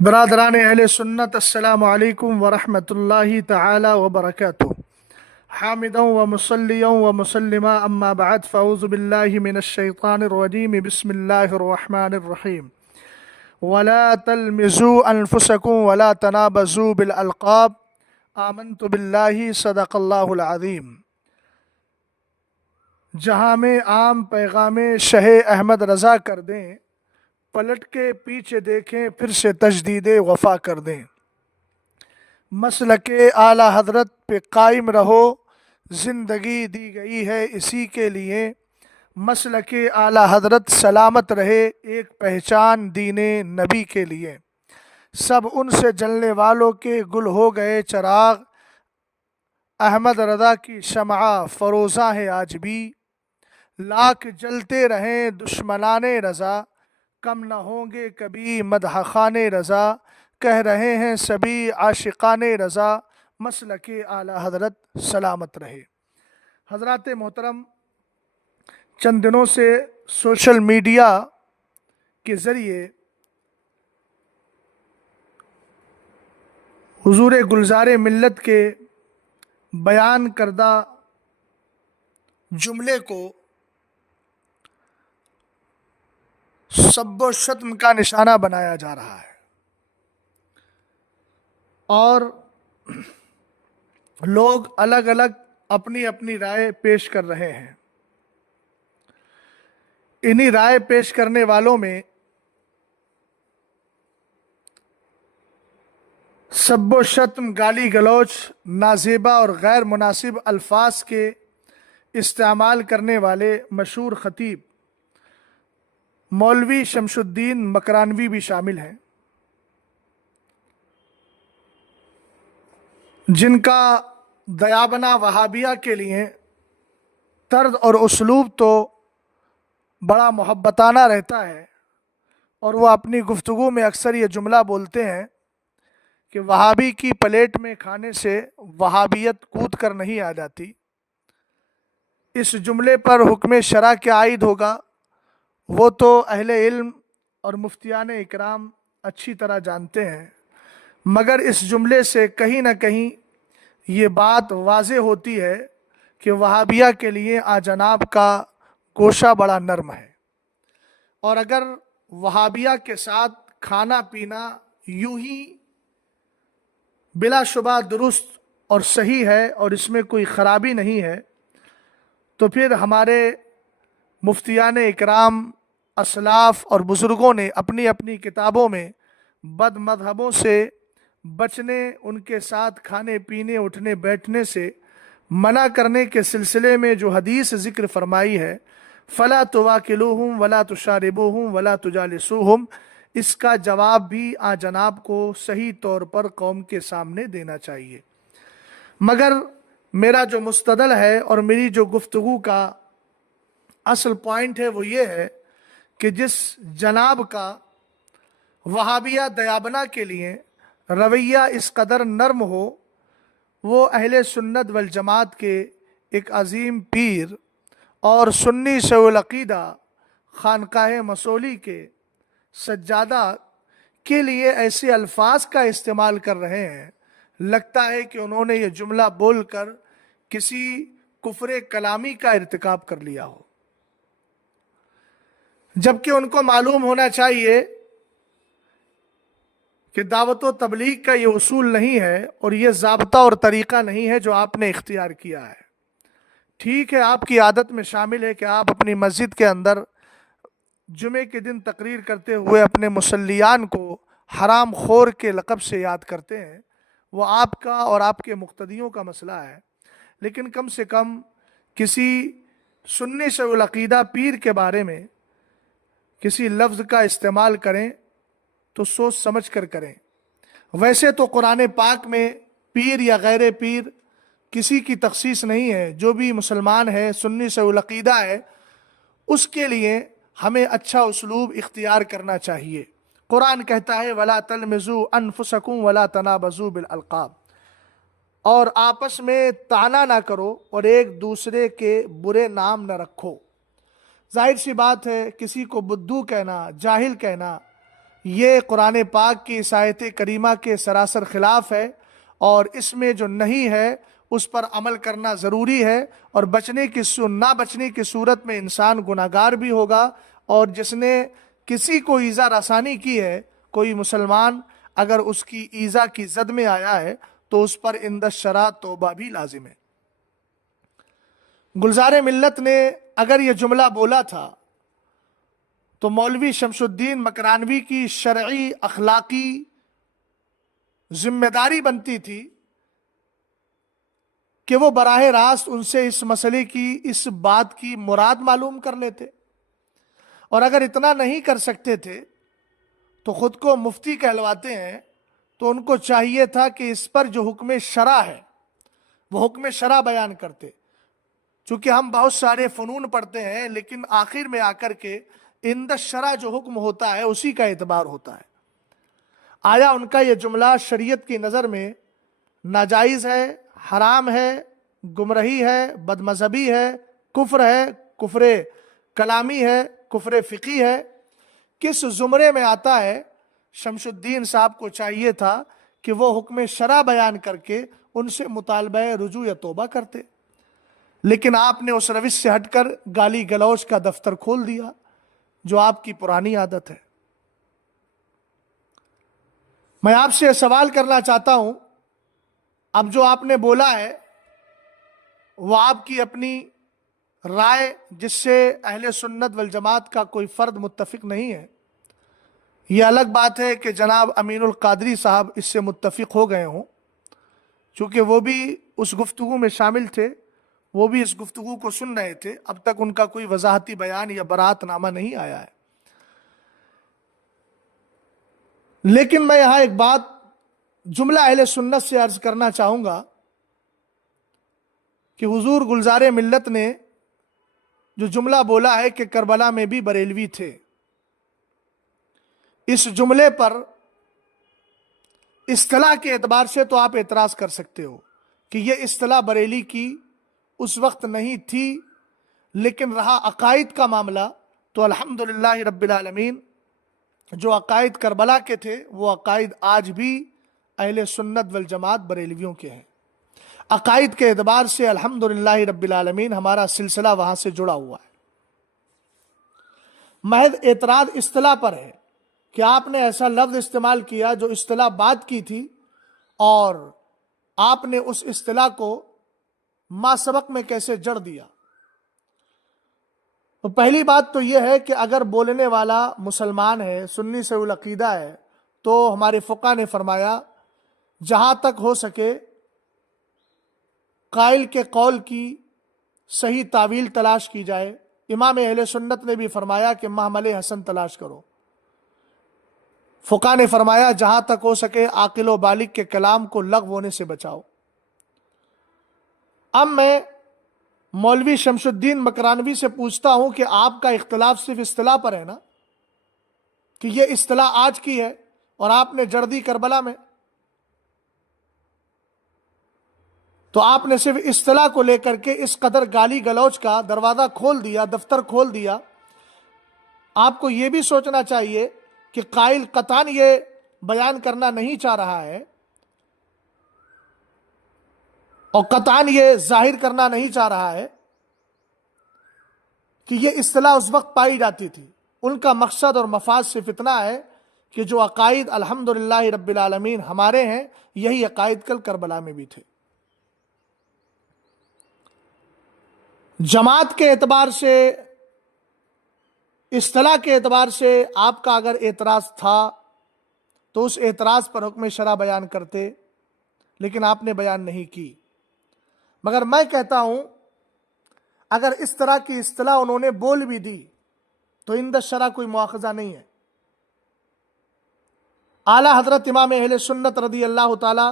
برادران اہل سنت، السلام علیکم ورحمۃ اللہ تعالی وبرکاتہ۔ حامدا ومصلیا ومسلما اما بعد فاعوذ باللہ من الشیطان الرجیم، بسم اللہ الرحمن الرحیم۔ ولا تلمزوا انفسکم ولا تنابزوا بالالقاب، آمنت باللہ، صدق اللہ العظیم۔ جہاں میں عام پیغام شہ احمد رضا کر دیں، پلٹ کے پیچھے دیکھیں پھر سے تجدید وفا کر دیں۔ مسلک اعلیٰ حضرت پہ قائم رہو، زندگی دی گئی ہے اسی کے لیے۔ مسلک اعلیٰ حضرت سلامت رہے، ایک پہچان دین نبی کے لیے۔ سب ان سے جلنے والوں کے گل ہو گئے چراغ، احمد رضا کی شمع فروزاں ہے آج بھی۔ لاکھ جلتے رہیں دشمنان رضا، کم نہ ہوں گے کبھی مدح خوان رضا۔ کہہ رہے ہیں سبھی عاشقان رضا، مسلک اعلیٰ حضرت سلامت رہے۔ حضرات محترم، چند دنوں سے سوشل میڈیا کے ذریعے حضور گلزار ملت کے بیان کردہ جملے کو سب و شتم کا نشانہ بنایا جا رہا ہے، اور لوگ الگ الگ اپنی اپنی رائے پیش کر رہے ہیں۔ انہی رائے پیش کرنے والوں میں سب و شتم، گالی گلوچ، نازیبا اور غیر مناسب الفاظ کے استعمال کرنے والے مشہور خطیب مولوی شمس الدین مکرانوی بھی شامل ہیں، جن کا دیابنا وہابیہ کے لیے طرز اور اسلوب تو بڑا محبتانہ رہتا ہے، اور وہ اپنی گفتگو میں اکثر یہ جملہ بولتے ہیں کہ وہابی کی پلیٹ میں کھانے سے وہابیت کود کر نہیں آ جاتی۔ اس جملے پر حکم شرع کیا عائد ہوگا وہ تو اہل علم اور مفتیان اکرام اچھی طرح جانتے ہیں، مگر اس جملے سے کہیں نہ کہیں یہ بات واضح ہوتی ہے کہ وہابیہ کے لیے جناب کا گوشہ بڑا نرم ہے، اور اگر وہابیہ کے ساتھ کھانا پینا یوں ہی بلا شبہ درست اور صحیح ہے اور اس میں کوئی خرابی نہیں ہے، تو پھر ہمارے مفتیان اکرام، اسلاف اور بزرگوں نے اپنی اپنی کتابوں میں بد مذہبوں سے بچنے، ان کے ساتھ کھانے پینے اٹھنے بیٹھنے سے منع کرنے کے سلسلے میں جو حدیث ذکر فرمائی ہے، فلا تواکلوہم ولا تشاربوہم ولا تجالسوہم، اس کا جواب بھی جناب کو صحیح طور پر قوم کے سامنے دینا چاہیے۔ مگر میرا جو مستدل ہے اور میری جو گفتگو کا اصل پوائنٹ ہے وہ یہ ہے کہ جس جناب کا وہابیہ دیابنا کے لیے رویہ اس قدر نرم ہو، وہ اہل سنت والجماعت کے ایک عظیم پیر اور سنی شیخ العقیدہ خانقاہ مصولی کے سجادہ کے لیے ایسے الفاظ کا استعمال کر رہے ہیں، لگتا ہے کہ انہوں نے یہ جملہ بول کر کسی کفر کلامی کا ارتکاب کر لیا ہو، جبکہ ان کو معلوم ہونا چاہیے کہ دعوت و تبلیغ کا یہ اصول نہیں ہے اور یہ ضابطہ اور طریقہ نہیں ہے جو آپ نے اختیار کیا ہے۔ ٹھیک ہے، آپ کی عادت میں شامل ہے کہ آپ اپنی مسجد کے اندر جمعے کے دن تقریر کرتے ہوئے اپنے مصلیان کو حرام خور کے لقب سے یاد کرتے ہیں، وہ آپ کا اور آپ کے مقتدیوں کا مسئلہ ہے، لیکن کم سے کم کسی سنی شیخ العقیدہ پیر کے بارے میں کسی لفظ کا استعمال کریں تو سوچ سمجھ کر کریں۔ ویسے تو قرآن پاک میں پیر یا غیر پیر کسی کی تخصیص نہیں ہے، جو بھی مسلمان ہے، سنی شیخ العقیدہ ہے، اس کے لیے ہمیں اچھا اسلوب اختیار کرنا چاہیے۔ قرآن کہتا ہے وَلَا تَلْمِزُوا أَنفُسَكُمْ وَلَا تَنَابَزُوا بِالْأَلْقَابِ، اور آپس میں طعنہ نہ کرو اور ایک دوسرے کے برے نام نہ رکھو۔ ظاہر سی بات ہے، کسی کو بدھو کہنا، جاہل کہنا یہ قرآن پاک کی اس آیت کریمہ کے سراسر خلاف ہے، اور اس میں جو نہیں ہے اس پر عمل کرنا ضروری ہے، اور نہ بچنے کی صورت میں انسان گناہگار بھی ہوگا۔ اور جس نے کسی کو ایذا رسانی کی ہے، کوئی مسلمان اگر اس کی ایذا کی زد میں آیا ہے تو اس پر عند الشرع توبہ بھی لازم ہے۔ گلزار ملت نے اگر یہ جملہ بولا تھا تو مولوی شمس الدین مکرانوی کی شرعی اخلاقی ذمہ داری بنتی تھی کہ وہ براہ راست ان سے اس مسئلے کی، اس بات کی مراد معلوم کر لیتے، اور اگر اتنا نہیں کر سکتے تھے تو خود کو مفتی کہلواتے ہیں، تو ان کو چاہیے تھا کہ اس پر جو حکم شرع ہے وہ حکم شرع بیان کرتے۔ چونکہ ہم بہت سارے فنون پڑھتے ہیں، لیکن آخر میں آ کر کے عند الشرع جو حکم ہوتا ہے اسی کا اعتبار ہوتا ہے۔ آیا ان کا یہ جملہ شریعت کی نظر میں ناجائز ہے، حرام ہے، گمراہی ہے، بد مذہبی ہے، کفر کلامی ہے، کفر فقہی ہے، کس زمرے میں آتا ہے؟ شمس الدین صاحب کو چاہیے تھا کہ وہ حکم شرع بیان کر کے ان سے مطالبہ رجوع یا توبہ کرتے، لیکن آپ نے اس روش سے ہٹ کر گالی گلوچ کا دفتر کھول دیا، جو آپ کی پرانی عادت ہے۔ میں آپ سے سوال کرنا چاہتا ہوں، اب جو آپ نے بولا ہے وہ آپ کی اپنی رائے، جس سے اہل سنت والجماعت کا کوئی فرد متفق نہیں ہے۔ یہ الگ بات ہے کہ جناب امین القادری صاحب اس سے متفق ہو گئے ہوں، چونکہ وہ بھی اس گفتگو میں شامل تھے، وہ بھی اس گفتگو کو سن رہے تھے، اب تک ان کا کوئی وضاحتی بیان یا برات نامہ نہیں آیا ہے۔ لیکن میں یہاں ایک بات جملہ اہل سنت سے عرض کرنا چاہوں گا کہ حضور گلزار ملت نے جو جملہ بولا ہے کہ کربلا میں بھی بریلوی تھے، اس جملے پر اصطلاح کے اعتبار سے تو آپ اعتراض کر سکتے ہو کہ یہ اصطلاح بریلی کی اس وقت نہیں تھی، لیکن رہا عقائد کا معاملہ تو الحمدللہ رب العالمین جو عقائد کربلا کے تھے وہ عقائد آج بھی اہل سنت والجماعت بریلویوں کے ہیں۔ عقائد کے اعتبار سے الحمدللہ رب العالمین ہمارا سلسلہ وہاں سے جڑا ہوا ہے۔ محض اعتراض اصطلاح پر ہے کہ آپ نے ایسا لفظ استعمال کیا جو اصطلاح بات کی تھی، اور آپ نے اس اصطلاح کو ما سبق میں کیسے جڑ دیا۔ تو پہلی بات تو یہ ہے کہ اگر بولنے والا مسلمان ہے، سنی سے العقیدہ ہے، تو ہمارے فقہ نے فرمایا جہاں تک ہو سکے قائل کے قول کی صحیح تعویل تلاش کی جائے۔ امام اہل سنت نے بھی فرمایا کہ محمل حسن تلاش کرو۔ فقہ نے فرمایا جہاں تک ہو سکے عاقل و بالغ کے کلام کو لغو ہونے سے بچاؤ۔ اب میں مولوی شمس الدین مکرانوی سے پوچھتا ہوں کہ آپ کا اختلاف صرف اصطلاح پر ہے نا، کہ یہ اصطلاح آج کی ہے اور آپ نے جڑ دی کربلا میں، تو آپ نے صرف اصطلاح کو لے کر کے اس قدر گالی گلوچ کا دروازہ کھول دیا، دفتر کھول دیا۔ آپ کو یہ بھی سوچنا چاہیے کہ قائل قطعاً یہ بیان کرنا نہیں چاہ رہا ہے اور قطعاً یہ ظاہر کرنا نہیں چاہ رہا ہے کہ یہ اصطلاح اس وقت پائی جاتی تھی۔ ان کا مقصد اور مفاد صرف اتنا ہے کہ جو عقائد الحمدللہ رب العالمین ہمارے ہیں، یہی عقائد کل کربلا میں بھی تھے۔ جماعت کے اعتبار سے، اصطلاح کے اعتبار سے آپ کا اگر اعتراض تھا تو اس اعتراض پر حکم شرع بیان کرتے، لیکن آپ نے بیان نہیں کی۔ مگر میں کہتا ہوں اگر اس طرح کی اصطلاح انہوں نے بول بھی دی تو عند الشرع کوئی مواخذہ نہیں ہے۔ اعلیٰ حضرت امام اہل سنت رضی اللہ تعالی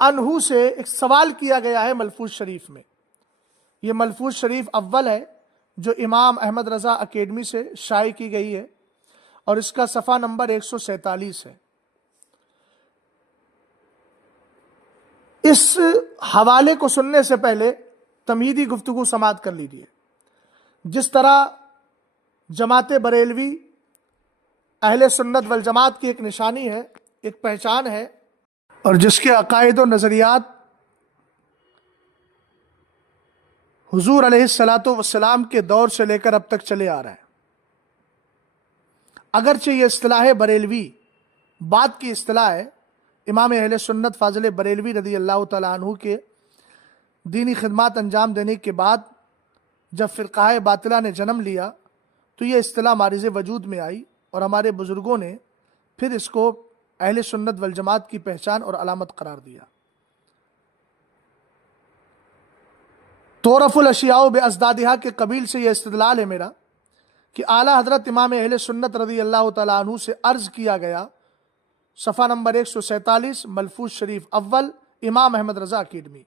عنہ سے ایک سوال کیا گیا ہے ملفوظ شریف میں۔ یہ ملفوظ شریف اول ہے جو امام احمد رضا اکیڈمی سے شائع کی گئی ہے، اور اس کا صفحہ نمبر 147 ہے۔ اس حوالے کو سننے سے پہلے تمہیدی گفتگو سماعت کر لیجیے۔ جس طرح جماعت بریلوی اہل سنت والجماعت کی ایک نشانی ہے، ایک پہچان ہے، اور جس کے عقائد و نظریات حضور علیہ الصلاۃ والسلام کے دور سے لے کر اب تک چلے آ رہے ہیں۔ اگرچہ یہ اصطلاح بریلوی بعد کی اصطلاح ہے، امام اہل سنت فاضل بریلوی رضی اللہ تعالیٰ عنہ کے دینی خدمات انجام دینے کے بعد جب فرقہ باطلہ نے جنم لیا تو یہ اصطلاح معرض وجود میں آئی، اور ہمارے بزرگوں نے پھر اس کو اہل سنت والجماعت کی پہچان اور علامت قرار دیا۔ تعرف الاشیاء بازدادہا کے قبیل سے یہ استدلال ہے میرا کہ اعلیٰ حضرت امام اہل سنت رضی اللہ تعالیٰ عنہ سے عرض کیا گیا، صفحہ نمبر 147 ملفوظ شریف اول، امام احمد رضا اکیڈمی،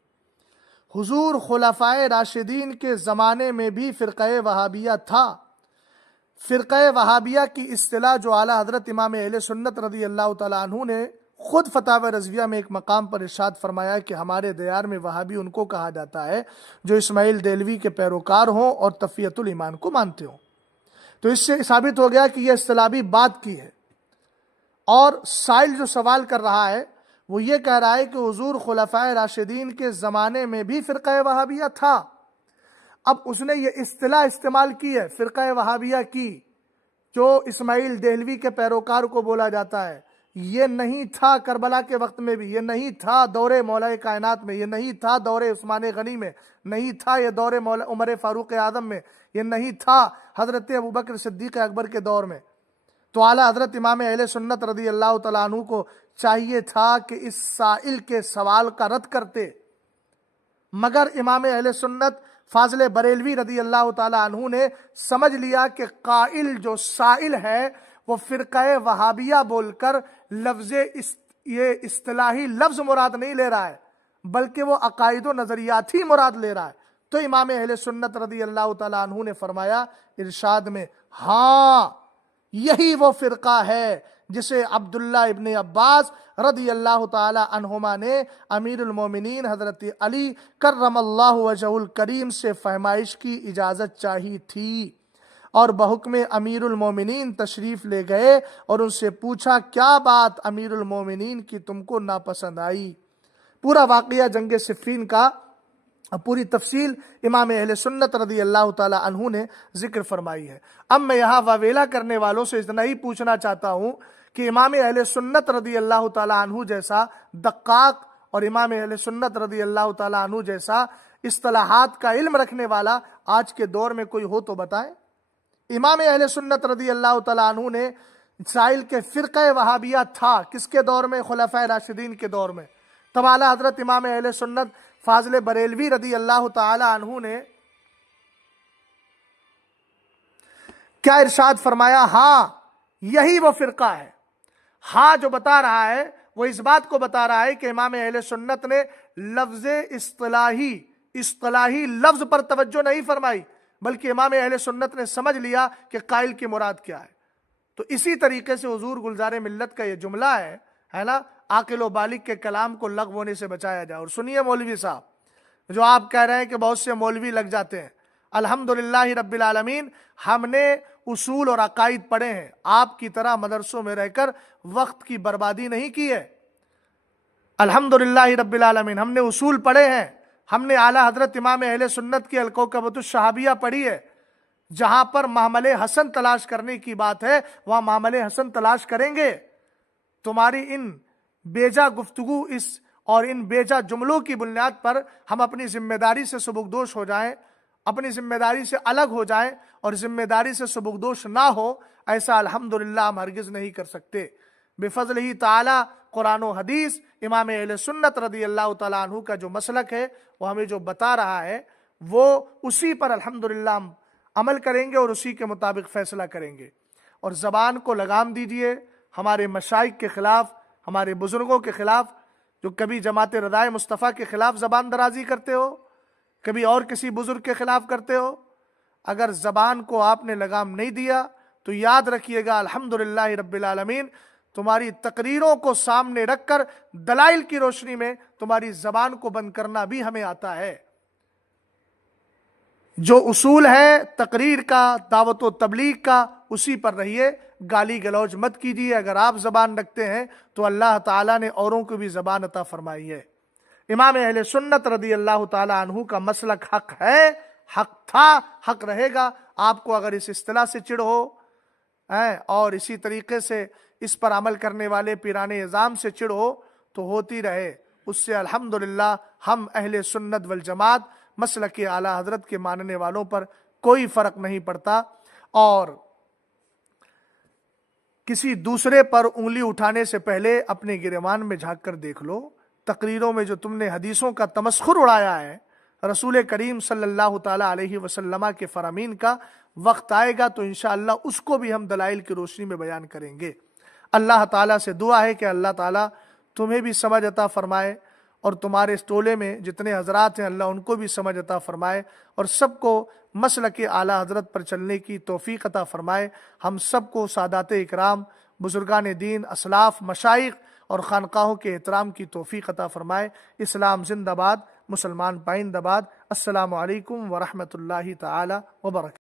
حضور خلفائے راشدین کے زمانے میں بھی فرقہ وہابیہ تھا۔ فرقہ وہابیہ کی اصطلاح جو اعلیٰ حضرت امام اہل سنت رضی اللہ تعالیٰ عنہ نے خود فتاوی رضویہ میں ایک مقام پر ارشاد فرمایا کہ ہمارے دیار میں وہابی ان کو کہا جاتا ہے جو اسماعیل دہلوی کے پیروکار ہوں اور تفیت الایمان کو مانتے ہوں۔ تو اس سے ثابت ہو گیا کہ یہ اصطلاح بھی بعد کی ہے، اور سائل جو سوال کر رہا ہے وہ یہ کہہ رہا ہے کہ حضور خلفائے راشدین کے زمانے میں بھی فرقہ وہابیہ تھا۔ اب اس نے یہ اصطلاح استعمال کی ہے فرقہ وہابیہ کی، جو اسماعیل دہلوی کے پیروکار کو بولا جاتا ہے۔ یہ نہیں تھا کربلا کے وقت میں بھی، یہ نہیں تھا دور مولا کائنات میں، یہ نہیں تھا دور عثمان غنی میں، نہیں تھا یہ دور عمر فاروق اعظم میں، یہ نہیں تھا حضرت ابوبکر صدیق اکبر کے دور میں۔ تو اعلیٰ حضرت امام اہل سنت رضی اللہ تعالیٰ عنہ کو چاہیے تھا کہ اس سائل کے سوال کا رد کرتے، مگر امام اہل سنت فاضل بریلوی رضی اللہ تعالیٰ عنہ نے سمجھ لیا کہ قائل جو سائل ہے وہ فرقہ وہابیہ بول کر یہ اصطلاحی لفظ مراد نہیں لے رہا ہے، بلکہ وہ عقائد و نظریات ہی مراد لے رہا ہے۔ تو امام اہل سنت رضی اللہ تعالیٰ عنہ نے فرمایا ارشاد میں، ہاں یہی وہ فرقہ ہے جسے عبداللہ ابن عباس رضی اللہ تعالی عنہما نے امیر المومنین حضرت علی کرم اللہ وجہہ الکریم سے فہمائش کی اجازت چاہی تھی، اور بحکم امیر المومنین تشریف لے گئے اور ان سے پوچھا کیا بات امیر المومنین کی تم کو ناپسند آئی۔ پورا واقعہ جنگ صفین کا پوری تفصیل امام اہل سنت رضی اللہ تعالی عنہ نے ذکر فرمائی ہے۔ اب میں یہاں واویلا کرنے والوں سے اتنا ہی پوچھنا چاہتا ہوں کہ امام اہل سنت رضی اللہ تعالی عنہ جیسا دقاق اور امام اہل سنت رضی اللہ تعالی عنہ جیسا اصطلاحات کا علم رکھنے والا آج کے دور میں کوئی ہو تو بتائیں۔ امام اہل سنت رضی اللہ تعالی عنہ نے سائل کے فرقہ وہابیہ تھا کس کے دور میں؟ خلفائے راشدین کے دور میں۔ تب اعلیٰ حضرت امام اہل سنت فاضل بریلوی رضی اللہ تعالی عنہ نے کیا ارشاد فرمایا؟ ہاں یہی وہ فرقہ ہے۔ ہاں جو بتا رہا ہے وہ اس بات کو بتا رہا ہے کہ امام اہل سنت نے لفظ اصطلاحی لفظ پر توجہ نہیں فرمائی، بلکہ امام اہل سنت نے سمجھ لیا کہ قائل کی مراد کیا ہے۔ تو اسی طریقے سے حضور گلزار ملت کا یہ جملہ ہے نا، عاقل و بالغ کے کلام کو لغو ہونے سے بچایا جائے۔ اور سنیے مولوی صاحب، جو آپ کہہ رہے ہیں کہ بہت سے مولوی لگ جاتے ہیں، الحمدللہ رب العالمین ہم نے اصول اور عقائد پڑھے ہیں، آپ کی طرح مدرسوں میں رہ کر وقت کی بربادی نہیں کی ہے۔ الحمدللہ رب العالمین ہم نے اصول پڑھے ہیں، ہم نے اعلیٰ حضرت امام اہل سنت کی الکوکبۃ الشہابیہ پڑھی ہے۔ جہاں پر معاملے حسن تلاش کرنے کی بات ہے وہاں معاملے حسن تلاش کریں گے۔ تمہاری ان بیجا گفتگو اور ان بیجا جملوں کی بنیاد پر ہم اپنی ذمہ داری سے سبکدوش ہو جائیں، اپنی ذمہ داری سے الگ ہو جائیں اور ذمہ داری سے سبکدوش نہ ہو، ایسا الحمدللہ ہم ہرگز نہیں کر سکتے۔ بفضل ہی تعالی قرآن و حدیث امام اہل سنت رضی اللہ تعالیٰ عنہ کا جو مسلک ہے وہ ہمیں جو بتا رہا ہے وہ اسی پر الحمدللہ ہم عمل کریں گے اور اسی کے مطابق فیصلہ کریں گے۔ اور زبان کو لگام دیجئے ہمارے مشائخ کے خلاف، ہمارے بزرگوں کے خلاف، جو کبھی جماعت رضائے مصطفیٰ کے خلاف زبان درازی کرتے ہو، کبھی اور کسی بزرگ کے خلاف کرتے ہو۔ اگر زبان کو آپ نے لگام نہیں دیا تو یاد رکھیے گا الحمدللہ رب العالمین تمہاری تقریروں کو سامنے رکھ کر دلائل کی روشنی میں تمہاری زبان کو بند کرنا بھی ہمیں آتا ہے۔ جو اصول ہے تقریر کا، دعوت و تبلیغ کا، اسی پر رہیے۔ گالی گلوچ مت کیجیے. اگر آپ زبان رکھتے ہیں تو اللہ تعالیٰ نے اوروں کو بھی زبان عطا فرمائی ہے. امام اہل سنت رضی اللہ تعالیٰ عنہ کا مسلک حق ہے، حق تھا، حق رہے گا. آپ کو اگر اس اصطلاح سے چڑ ہو اور اسی طریقے سے اس پر عمل کرنے والے پیران اعظام سے چڑ ہو تو ہوتی رہے. اس سے الحمدللہ ہم اہل سنت والجماعت مسلک اعلیٰ حضرت کے ماننے والوں پر کوئی فرق نہیں پڑتا. اور کسی دوسرے پر انگلی اٹھانے سے پہلے اپنے گریبان میں جھانک کر دیکھ لو. تقریروں میں جو تم نے حدیثوں کا تمسخر اڑایا ہے، رسول کریم صلی اللہ تعالیٰ علیہ وسلم کے فرامین کا، وقت آئے گا تو انشاءاللہ اس کو بھی ہم دلائل کی روشنی میں بیان کریں گے. اللہ تعالیٰ سے دعا ہے کہ اللہ تعالیٰ تمہیں بھی سمجھ عطا فرمائے، اور تمہارے اس ٹولے میں جتنے حضرات ہیں اللہ ان کو بھی سمجھ عطا فرمائے، اور سب کو مسلک اعلیٰ حضرت پر چلنے کی توفیق عطا فرمائے. ہم سب کو سادات اکرام، بزرگان دین، اسلاف، مشائخ اور خانقاہوں کے احترام کی توفیق عطا فرمائے. اسلام زندہ باد، مسلمان پائندہ باد. السلام علیکم ورحمۃ اللہ تعالی وبرکاتہ.